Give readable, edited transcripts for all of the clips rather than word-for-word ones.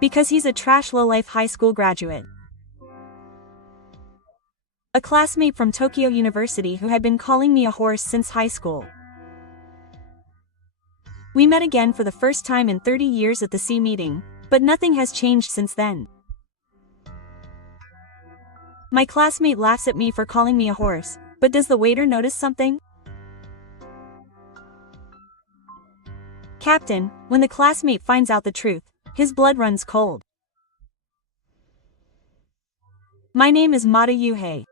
Because he's a trash low-life high school graduate. A classmate from Tokyo University who had been calling me a horse since high school. We met again for the first time in 30 years at the C meeting, but nothing has changed since then. My classmate laughs at me for calling me a horse, but does the waiter notice something? Captain, when the classmate finds out the truth, his blood runs cold. My name is Mata Yuhei.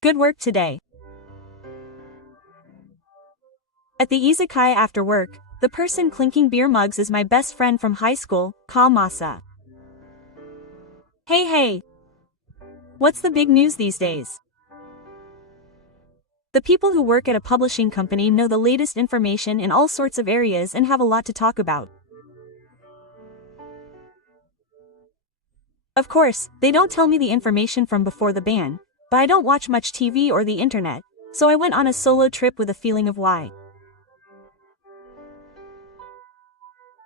Good work today. At the izakaya after work, the person clinking beer mugs is my best friend from high school, Masa. Hey. What's the big news these days? The people who work at a publishing company know the latest information in all sorts of areas and have a lot to talk about. Of course, they don't tell me the information from before the ban, but I don't watch much TV or the internet, so I went on a solo trip with a feeling of why.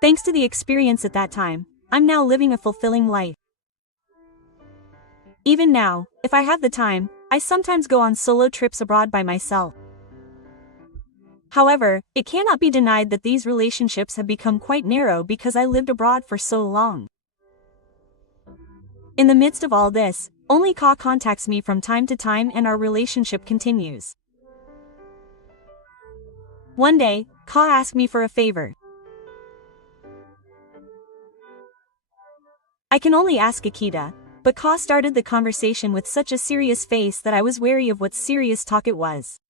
Thanks to the experience at that time, I'm now living a fulfilling life. Even now, if I have the time, I sometimes go on solo trips abroad by myself. However, it cannot be denied that these relationships have become quite narrow because I lived abroad for so long. In the midst of all this, only Ka contacts me from time to time and our relationship continues. One day, Ka asked me for a favor. I can only ask Akita, but Ka started the conversation with such a serious face that I was wary of what serious talk it was.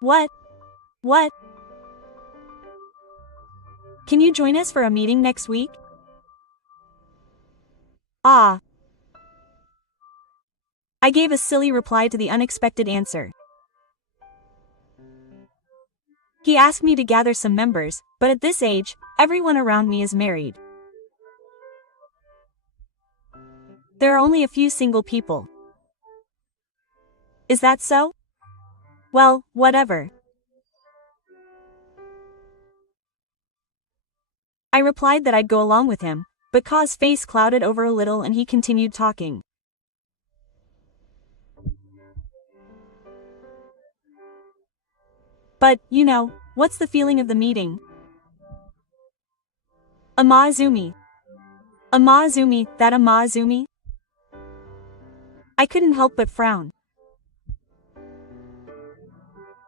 What? Can you join us for a meeting next week? I gave a silly reply to the unexpected answer. He asked me to gather some members, but at this age, everyone around me is married. There are only a few single people. Is that so? Well, whatever. I replied that I'd go along with him, but Ka's face clouded over a little and he continued talking. But, you know, what's the feeling of the meeting? Amaazumi. That Amaazumi? I couldn't help but frown.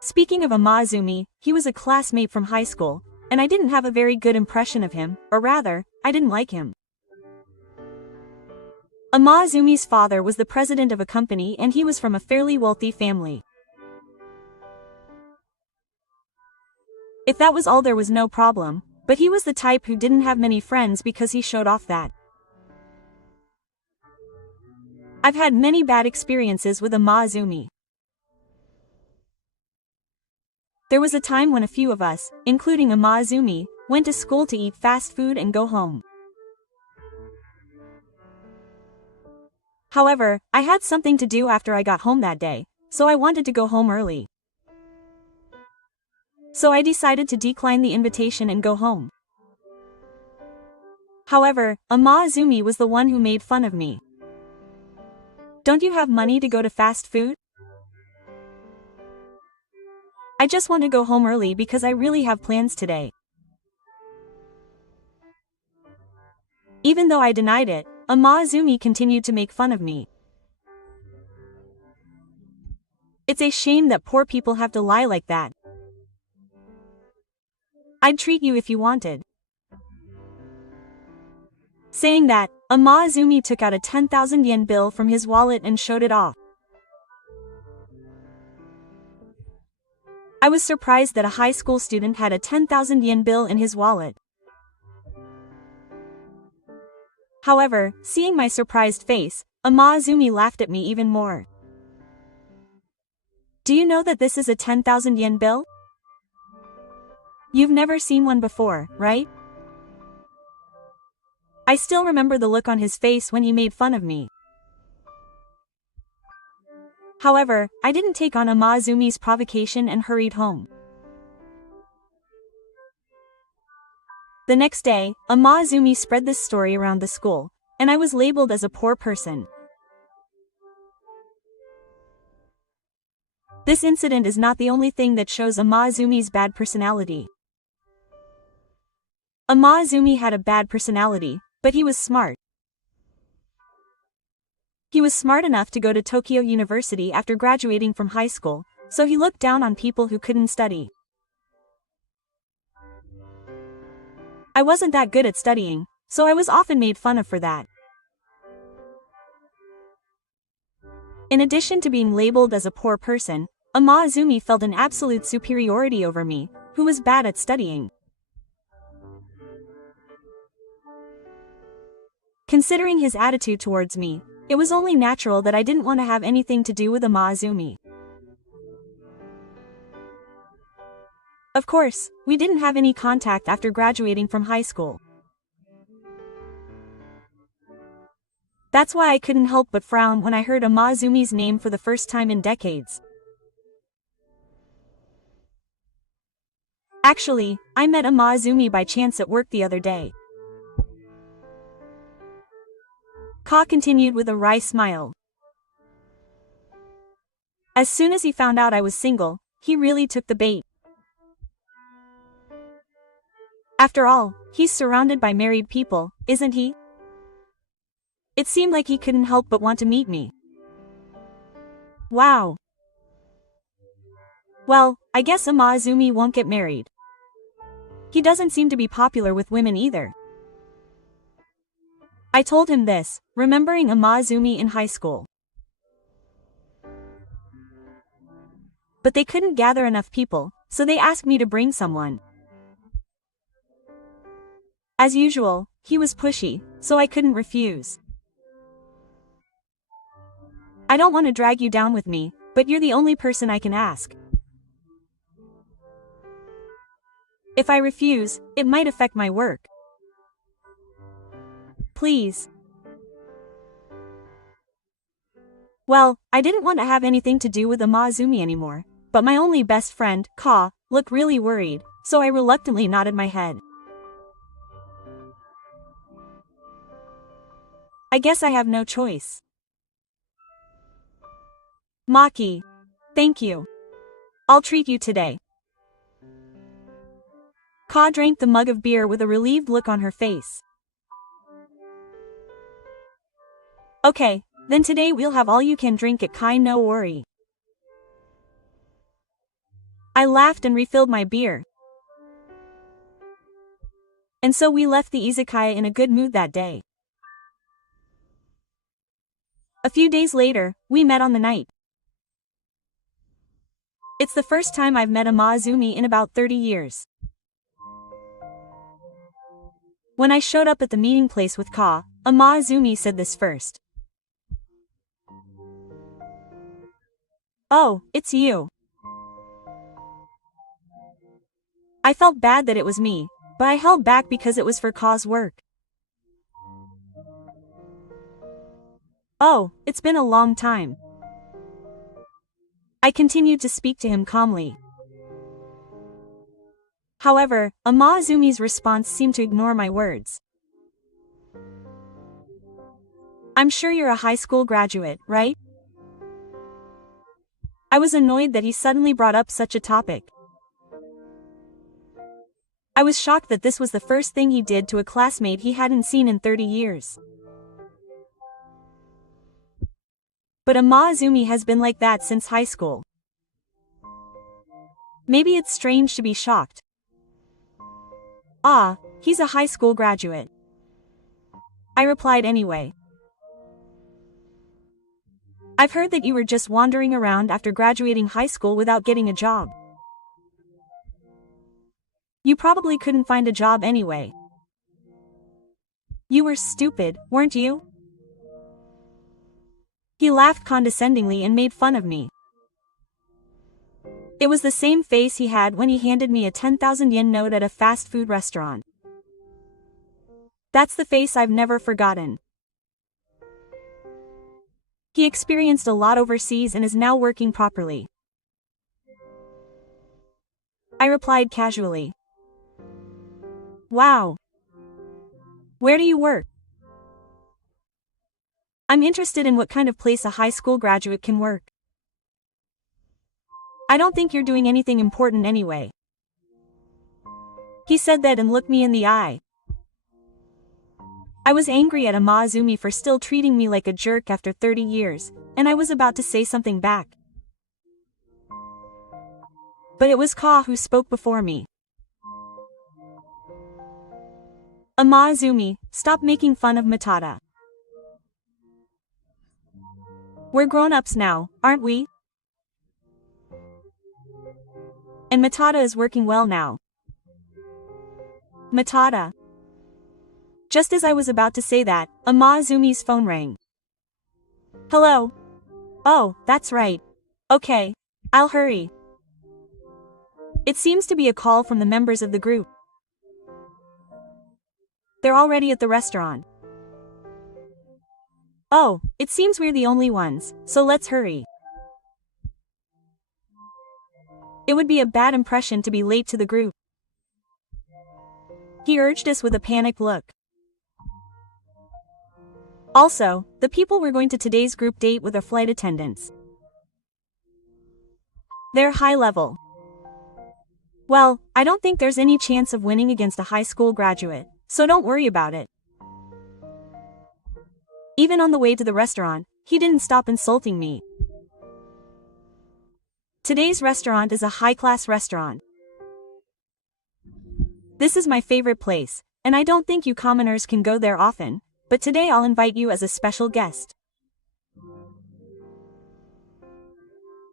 Speaking of Amaazumi, he was a classmate from high school, and I didn't have a very good impression of him, or rather, I didn't like him. Amaazumi's father was the president of a company and he was from a fairly wealthy family. If that was all, there was no problem, but he was the type who didn't have many friends because he showed off that. I've had many bad experiences with Amaazumi. There was a time when a few of us, including Amaazumi, went to school to eat fast food and go home. However, I had something to do after I got home that day, so I wanted to go home early. So I decided to decline the invitation and go home. However, Amaazumi was the one who made fun of me. Don't you have money to go to fast food? I just want to go home early because I really have plans today. Even though I denied it, Amaazumi continued to make fun of me. It's a shame that poor people have to lie like that. I'd treat you if you wanted. Saying that, Amaazumi took out a 10,000 yen bill from his wallet and showed it off. I was surprised that a high school student had a 10,000 yen bill in his wallet. However, seeing my surprised face, Amaazumi laughed at me even more. Do you know that this is a 10,000 yen bill? You've never seen one before, right? I still remember the look on his face when he made fun of me. However, I didn't take on Amaazumi's provocation and hurried home. The next day, Amazumi spread this story around the school, and I was labeled as a poor person. This incident is not the only thing that shows Amazumi's bad personality. Amazumi had a bad personality, but he was smart. He was smart enough to go to Tokyo University after graduating from high school, so he looked down on people who couldn't study. I wasn't that good at studying, so I was often made fun of for that. In addition to being labeled as a poor person, Amazumi felt an absolute superiority over me, who was bad at studying. Considering his attitude towards me, it was only natural that I didn't want to have anything to do with Amazumi. Of course, we didn't have any contact after graduating from high school. That's why I couldn't help but frown when I heard Amazumi's name for the first time in decades. Actually, I met Amazumi by chance at work the other day. Ka continued with a wry smile. As soon as he found out I was single, he really took the bait. After all, he's surrounded by married people, isn't he? It seemed like he couldn't help but want to meet me. Wow. Well, I guess Amazumi won't get married. He doesn't seem to be popular with women either. I told him this, remembering Amazumi in high school. But they couldn't gather enough people, so they asked me to bring someone. As usual, he was pushy, so I couldn't refuse. I don't want to drag you down with me, but you're the only person I can ask. If I refuse, it might affect my work. Please. Well, I didn't want to have anything to do with Amazumi anymore, but my only best friend, Ka, looked really worried, so I reluctantly nodded my head. I guess I have no choice. Maki. Thank you. I'll treat you today. Ka drank the mug of beer with a relieved look on her face. Okay, then today we'll have all you can drink at Kai no Worry. I laughed and refilled my beer. And so we left the izakaya in a good mood that day. A few days later, we met on the night. It's the first time I've met Amazumi in about 30 years. When I showed up at the meeting place with Ka, Amazumi said this first. Oh, it's you. I felt bad that it was me, but I held back because it was for Ka's work. Oh, it's been a long time. I continued to speak to him calmly. However, Amazumi's response seemed to ignore my words. I'm sure you're a high school graduate, right? I was annoyed that he suddenly brought up such a topic. I was shocked that this was the first thing he did to a classmate he hadn't seen in 30 years. But Amazumi has been like that since high school. Maybe it's strange to be shocked. Ah, he's a high school graduate. I replied anyway. I've heard that you were just wandering around after graduating high school without getting a job. You probably couldn't find a job anyway. You were stupid, weren't you? He laughed condescendingly and made fun of me. It was the same face he had when he handed me a 10,000 yen note at a fast food restaurant. That's the face I've never forgotten. He experienced a lot overseas and is now working properly. I replied casually. Wow, Where do you work? I'm interested in what kind of place a high school graduate can work. I don't think you're doing anything important anyway. He said that and looked me in the eye. I was angry at Amaazumi for still treating me like a jerk after 30 years, and I was about to say something back. But it was Ka who spoke before me. Amaazumi, stop making fun of Matada. We're grown-ups now, aren't we? And Matada is working well now. Matada. Just as I was about to say that, Amaazumi's phone rang. Hello? Oh, that's right. Okay. I'll hurry. It seems to be a call from the members of the group. They're already at the restaurant. Oh, it seems we're the only ones, so let's hurry. It would be a bad impression to be late to the group. He urged us with a panicked look. Also, the people we're going to today's group date with are flight attendants. They're high level. Well, I don't think there's any chance of winning against a high school graduate, so don't worry about it. Even on the way to the restaurant, he didn't stop insulting me. Today's restaurant is a high-class restaurant. This is my favorite place, and I don't think you commoners can go there often, but today I'll invite you as a special guest.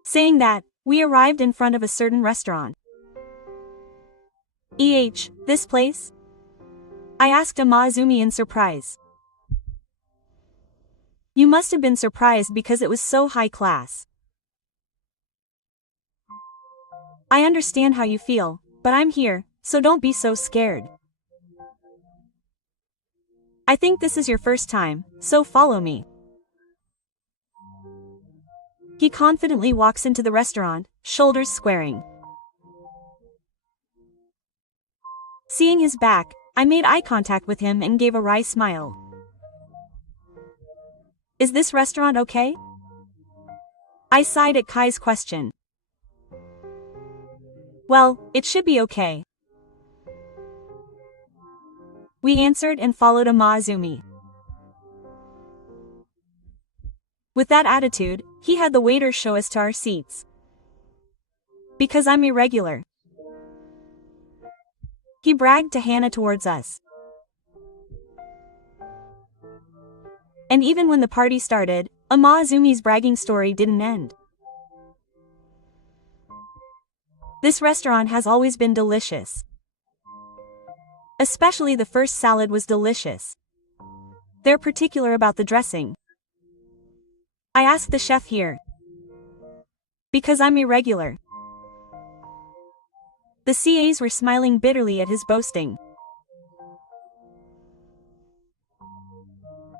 Saying that, we arrived in front of a certain restaurant. This place? I asked Amaazumi in surprise. You must have been surprised because it was so high class. I understand how you feel, but I'm here, so don't be so scared. I think this is your first time, so follow me. He confidently walks into the restaurant, shoulders squaring. Seeing his back, I made eye contact with him and gave a wry smile. Is this restaurant okay? I sighed at Kai's question. Well, it should be okay. We answered and followed Amaazumi. With that attitude, he had the waiter show us to our seats. Because I'm irregular. He bragged to Hannah towards us. And even when the party started, Amaazumi's bragging story didn't end. This restaurant has always been delicious. Especially the first salad was delicious. They're particular about the dressing. I asked the chef here. Because I'm irregular. The CAs were smiling bitterly at his boasting.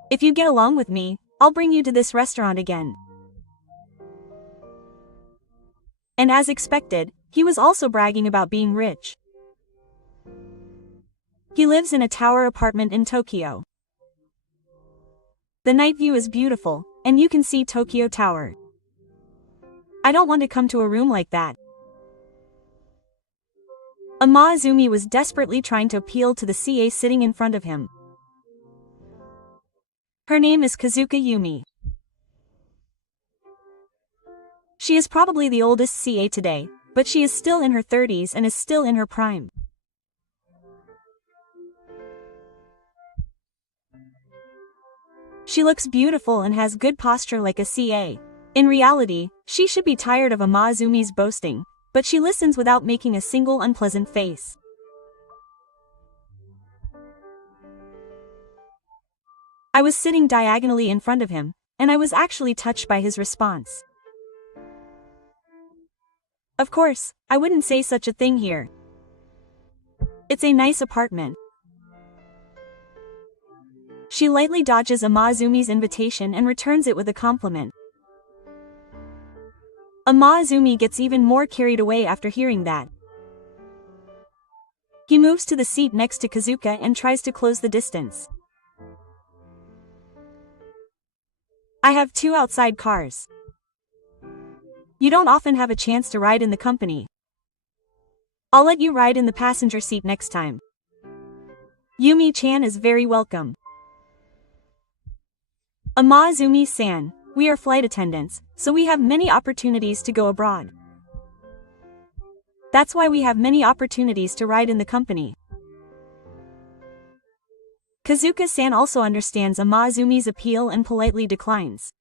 If you get along with me, I'll bring you to this restaurant again. And as expected, he was also bragging about being rich. He lives in a tower apartment in Tokyo. The night view is beautiful, and you can see Tokyo Tower. I don't want to come to a room like that. Amaazumi was desperately trying to appeal to the CA sitting in front of him. Her name is Kazuka Yumi. She is probably the oldest CA today, but she is still in her 30s and is still in her prime. She looks beautiful and has good posture like a CA. In reality, she should be tired of Amaazumi's boasting, but she listens without making a single unpleasant face. I was sitting diagonally in front of him, and I was actually touched by his response. Of course, I wouldn't say such a thing here. It's a nice apartment. She lightly dodges Amaazumi's invitation and returns it with a compliment. Amaazumi gets even more carried away after hearing that. He moves to the seat next to Kazuka and tries to close the distance. I have 2 outside cars. You don't often have a chance to ride in the company. I'll let you ride in the passenger seat next time. Yumi-chan is very welcome. Amazumi-san, we are flight attendants, so we have many opportunities to go abroad. That's why we have many opportunities to ride in the company. Kazuka-san also understands Amazumi's appeal and politely declines.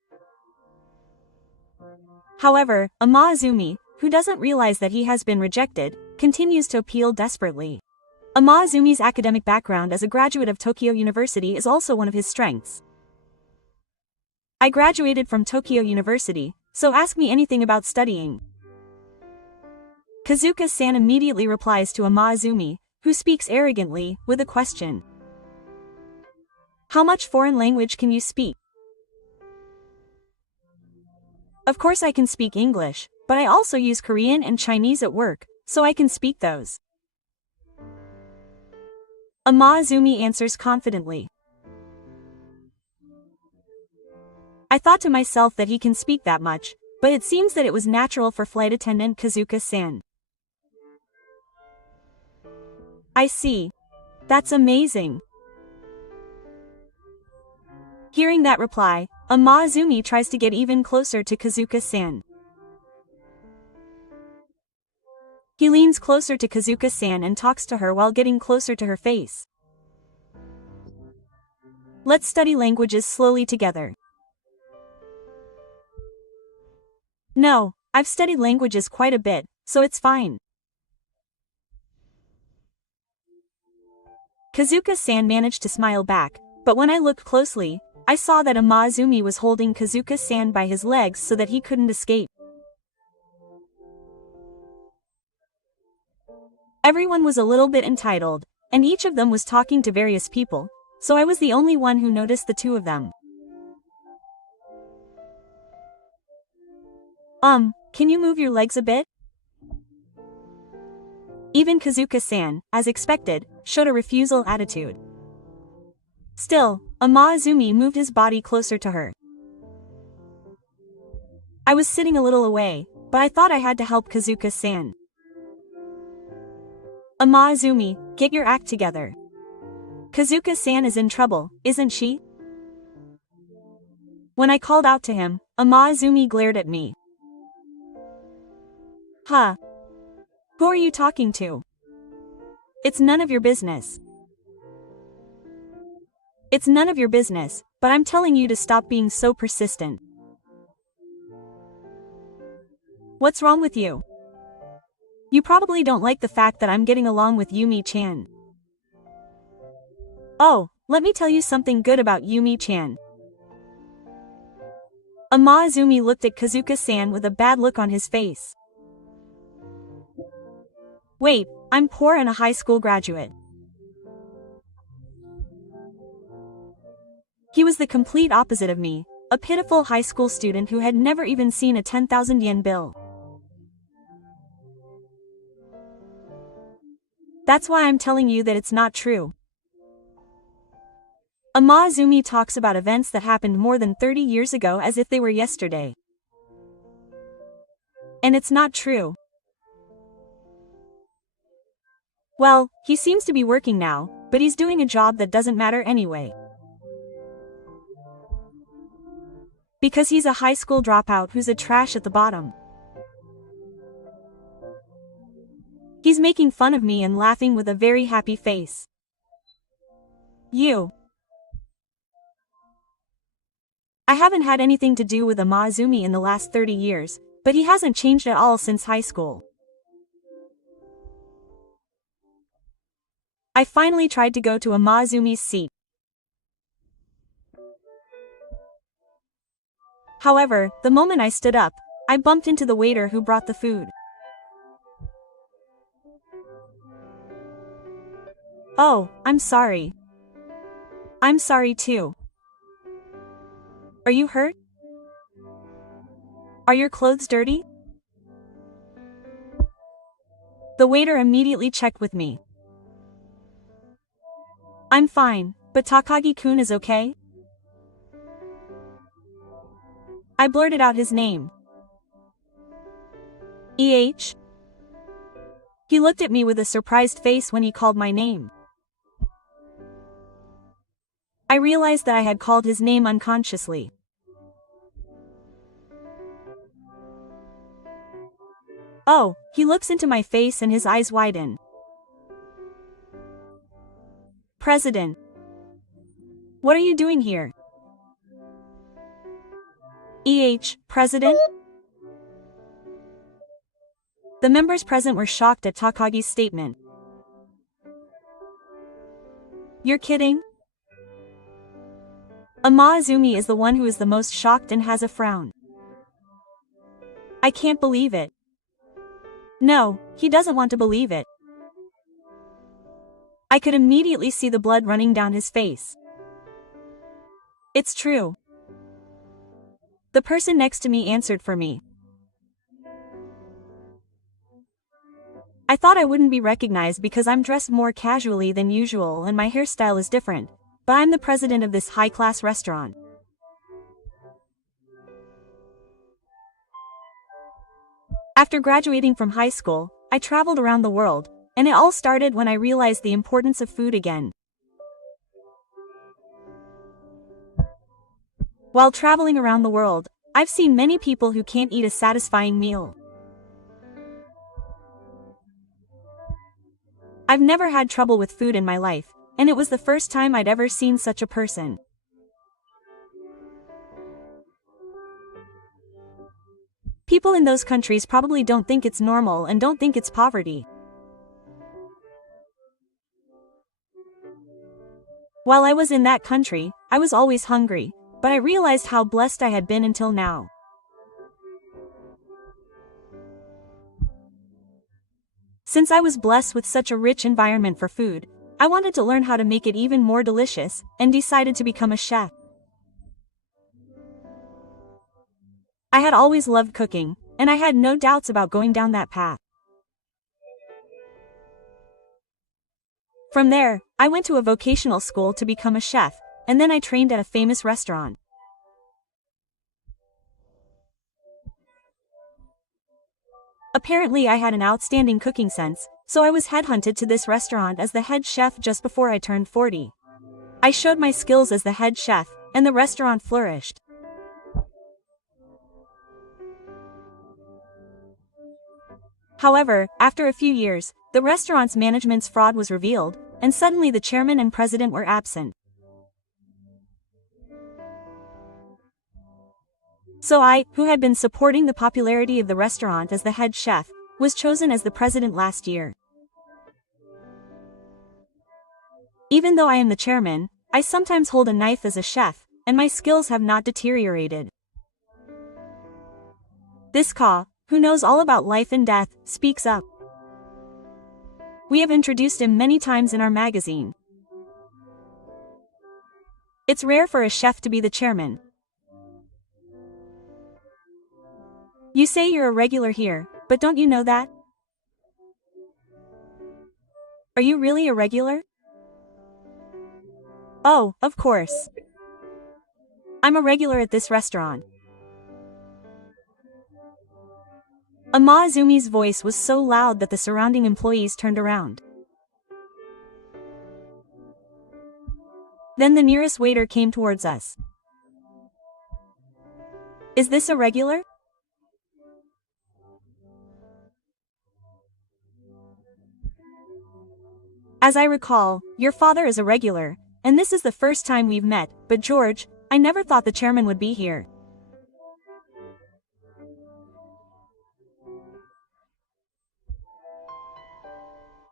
However, Amazumi, who doesn't realize that he has been rejected, continues to appeal desperately. Amazumi's academic background as a graduate of Tokyo University is also one of his strengths. I graduated from Tokyo University, so ask me anything about studying. Kazuka-san immediately replies to Amazumi, who speaks arrogantly, with a question. How much foreign language can you speak? Of course I can speak English, but I also use Korean and Chinese at work, so I can speak those. Amazumi answers confidently. I thought to myself that he can speak that much, but it seems that it was natural for flight attendant Kazuka-san. I see. That's amazing. Hearing that reply, Amazumi tries to get even closer to Kazuka-san. He leans closer to Kazuka-san and talks to her while getting closer to her face. Let's study languages slowly together. No, I've studied languages quite a bit, so it's fine. Kazuka-san managed to smile back, but when I looked closely, I saw that Amazumi was holding Kazuka-san by his legs so that he couldn't escape. Everyone was a little bit entitled, and each of them was talking to various people, so I was the only one who noticed the 2 of them. Can you move your legs a bit? Even Kazuka-san, as expected, showed a refusal attitude. Still, Amazumi moved his body closer to her. I was sitting a little away, but I thought I had to help Kazuka-san. Amazumi, get your act together. Kazuka-san is in trouble, isn't she? When I called out to him, Amazumi glared at me. Huh? Who are you talking to? It's none of your business. It's none of your business, but I'm telling you to stop being so persistent. What's wrong with you? You probably don't like the fact that I'm getting along with Yumi-chan. Oh, let me tell you something good about Yumi-chan. Amazumi looked at Kazuka-san with a bad look on his face. Wait, I'm poor and a high school graduate. He was the complete opposite of me, a pitiful high school student who had never even seen a 10,000 yen bill. That's why I'm telling you that it's not true. Amazumi talks about events that happened more than 30 years ago as if they were yesterday. And it's not true. Well, he seems to be working now, but he's doing a job that doesn't matter anyway. Because he's a high school dropout who's a trash at the bottom. He's making fun of me and laughing with a very happy face. You. I haven't had anything to do with Amazumi in the last 30 years, but he hasn't changed at all since high school. I finally tried to go to Amazumi's seat. However, the moment I stood up, I bumped into the waiter who brought the food. Oh, I'm sorry. I'm sorry too. Are you hurt? Are your clothes dirty? The waiter immediately checked with me. I'm fine, but Takagi-kun is okay? I blurted out his name. E.H.? He looked at me with a surprised face when he called my name. I realized that I had called his name unconsciously. Oh, he looks into my face and his eyes widen. President. What are you doing here? E.H., President? The members present were shocked at Takagi's statement. You're kidding? Amaizumi is the one who is the most shocked and has a frown. I can't believe it. No, he doesn't want to believe it. I could immediately see the blood running down his face. It's true. The person next to me answered for me. I thought I wouldn't be recognized because I'm dressed more casually than usual and my hairstyle is different, but I'm the president of this high-class restaurant. After graduating from high school, I traveled around the world, and it all started when I realized the importance of food again. While traveling around the world, I've seen many people who can't eat a satisfying meal. I've never had trouble with food in my life, and it was the first time I'd ever seen such a person. People in those countries probably don't think it's normal and don't think it's poverty. While I was in that country, I was always hungry, but I realized how blessed I had been until now. Since I was blessed with such a rich environment for food, I wanted to learn how to make it even more delicious, and decided to become a chef. I had always loved cooking, and I had no doubts about going down that path. From there, I went to a vocational school to become a chef, and then I trained at a famous restaurant. Apparently I had an outstanding cooking sense, so I was headhunted to this restaurant as the head chef just before I turned 40. I showed my skills as the head chef, and the restaurant flourished. However, after a few years, the restaurant's management's fraud was revealed, and suddenly the chairman and president were absent. So I, who had been supporting the popularity of the restaurant as the head chef, was chosen as the president last year. Even though I am the chairman, I sometimes hold a knife as a chef, and my skills have not deteriorated. This Ka, who knows all about life and death, speaks up. We have introduced him many times in our magazine. It's rare for a chef to be the chairman. You say you're a regular here, but don't you know that? Are you really a regular? Oh, of course. I'm a regular at this restaurant. Amaizumi's voice was so loud that the surrounding employees turned around. Then the nearest waiter came towards us. Is this a regular? As I recall, your father is a regular, and this is the first time we've met, but George, I never thought the chairman would be here.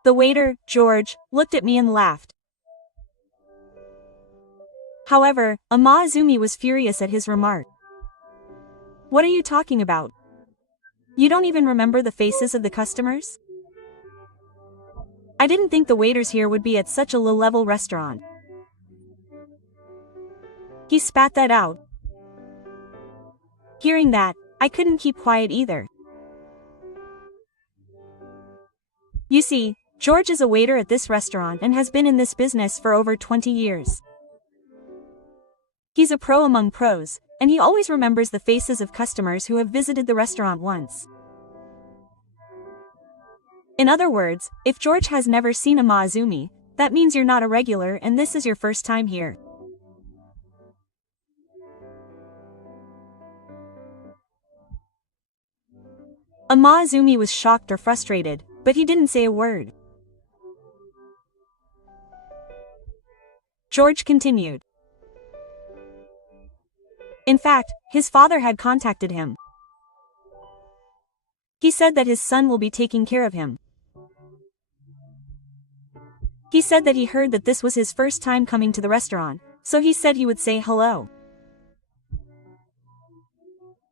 The waiter, George, looked at me and laughed. However, Amaizumi was furious at his remark. What are you talking about? You don't even remember the faces of the customers? I didn't think the waiters here would be at such a low-level restaurant. He spat that out. Hearing that, I couldn't keep quiet either. You see, George is a waiter at this restaurant and has been in this business for over 20 years. He's a pro among pros, and he always remembers the faces of customers who have visited the restaurant once. In other words, if George has never seen Amaazumi, that means you're not a regular and this is your first time here. Amaazumi was shocked or frustrated, but he didn't say a word. George continued. In fact, his father had contacted him. He said that his son will be taking care of him. He said that he heard that this was his first time coming to the restaurant, so he said he would say hello.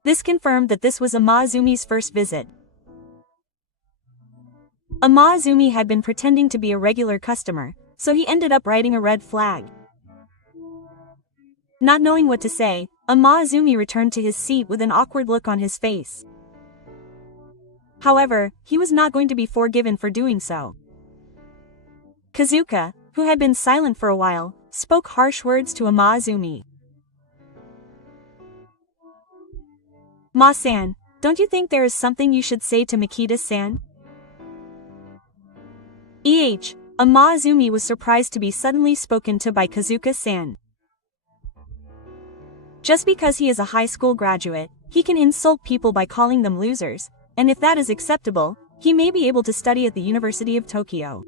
This confirmed that this was Amaazumi's first visit. Amaazumi had been pretending to be a regular customer, so he ended up writing a red flag. Not knowing what to say, Amaazumi returned to his seat with an awkward look on his face. However, he was not going to be forgiven for doing so. Kazuka, who had been silent for a while, spoke harsh words to Amaazumi. Ma-san, don't you think there is something you should say to Makita-san? Amaazumi was surprised to be suddenly spoken to by Kazuka-san. Just because he is a high school graduate, he can insult people by calling them losers, and if that is acceptable, he may be able to study at the University of Tokyo.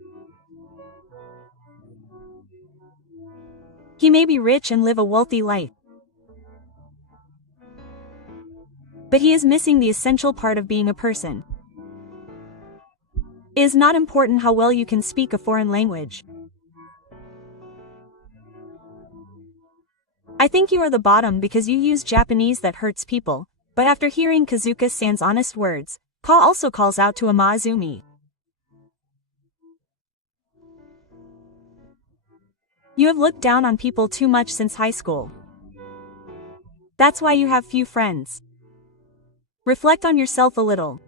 He may be rich and live a wealthy life. But he is missing the essential part of being a person. It is not important how well you can speak a foreign language. I think you are the bottom because you use Japanese that hurts people, but after hearing Kazuka-san's honest words, Ka also calls out to Amaazumi. You have looked down on people too much since high school. That's why you have few friends. Reflect on yourself a little.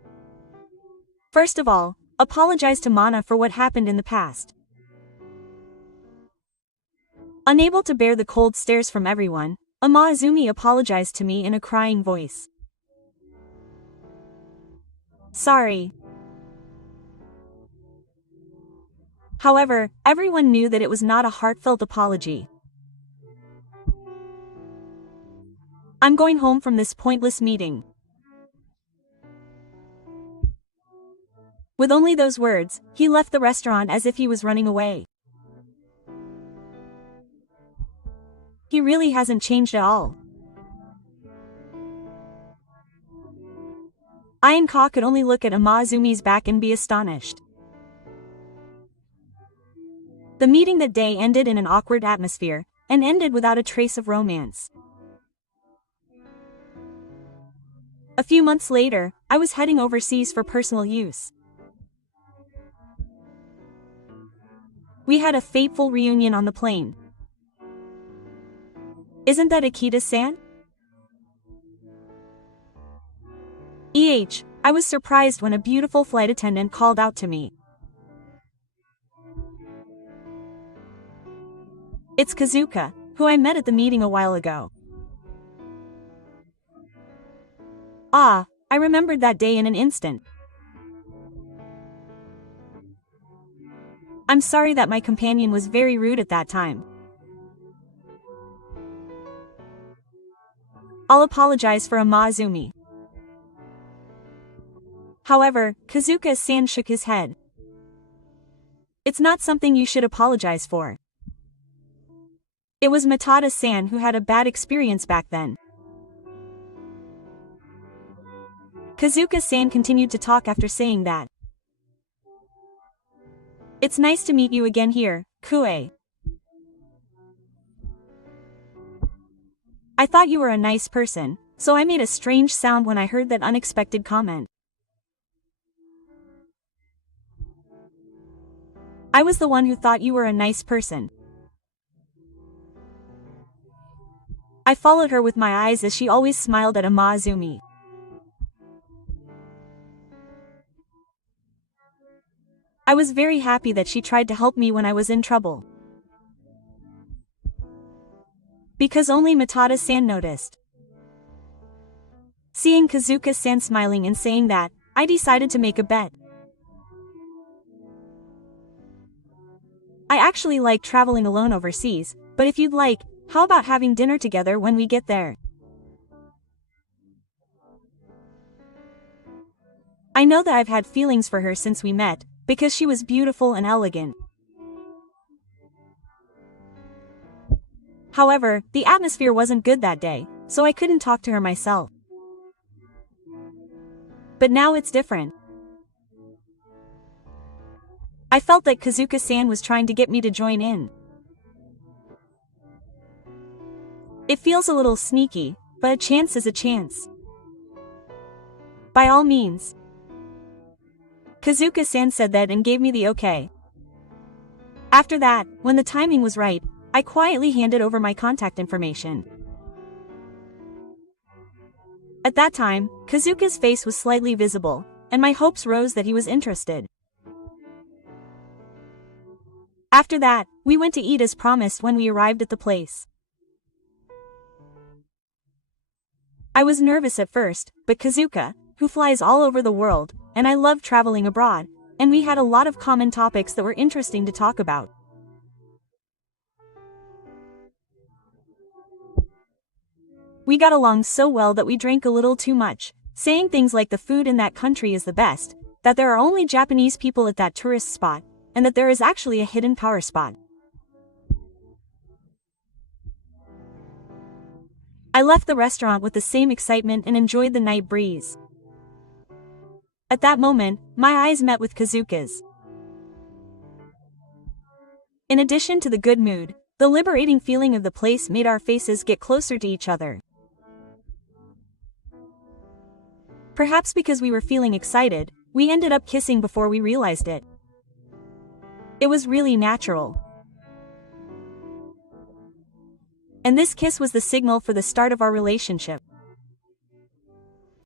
First of all, apologize to Mana for what happened in the past. Unable to bear the cold stares from everyone, Amaazumi apologized to me in a crying voice. Sorry. However, everyone knew that it was not a heartfelt apology. I'm going home from this pointless meeting. With only those words, he left the restaurant as if he was running away. He really hasn't changed at all. I and Ka could only look at Amaazumi's back and be astonished. The meeting that day ended in an awkward atmosphere, and ended without a trace of romance. A few months later, I was heading overseas for personal use. We had a fateful reunion on the plane. Isn't that Akita-san? I was surprised when a beautiful flight attendant called out to me. It's Kazuka, who I met at the meeting a while ago. Ah, I remembered that day in an instant. I'm sorry that my companion was very rude at that time. I'll apologize for Amaazumi. However, Kazuka-san shook his head. It's not something you should apologize for. It was Matada-san who had a bad experience back then. Kazuka-san continued to talk after saying that. It's nice to meet you again here, Kue. I thought you were a nice person, so I made a strange sound when I heard that unexpected comment. I was the one who thought you were a nice person. I followed her with my eyes as she always smiled at Amaazumi. I was very happy that she tried to help me when I was in trouble. Because only Matada-san noticed. Seeing Kazuka-san smiling and saying that, I decided to make a bet. I actually like traveling alone overseas, but if you'd like, how about having dinner together when we get there? I know that I've had feelings for her since we met, because she was beautiful and elegant. However, the atmosphere wasn't good that day, so I couldn't talk to her myself. But now it's different. I felt that Kazuka-san was trying to get me to join in. It feels a little sneaky, but a chance is a chance. By all means. Kazuka-san said that and gave me the okay. After that, when the timing was right, I quietly handed over my contact information. At that time, Kazuka's face was slightly visible, and my hopes rose that he was interested. After that, we went to eat as promised when we arrived at the place. I was nervous at first, but Kazuka, who flies all over the world, and I love traveling abroad, and we had a lot of common topics that were interesting to talk about. We got along so well that we drank a little too much, saying things like the food in that country is the best, that there are only Japanese people at that tourist spot, and that there is actually a hidden power spot. I left the restaurant with the same excitement and enjoyed the night breeze. At that moment, my eyes met with Kazuka's. In addition to the good mood, the liberating feeling of the place made our faces get closer to each other. Perhaps because we were feeling excited, we ended up kissing before we realized it. It was really natural. And this kiss was the signal for the start of our relationship.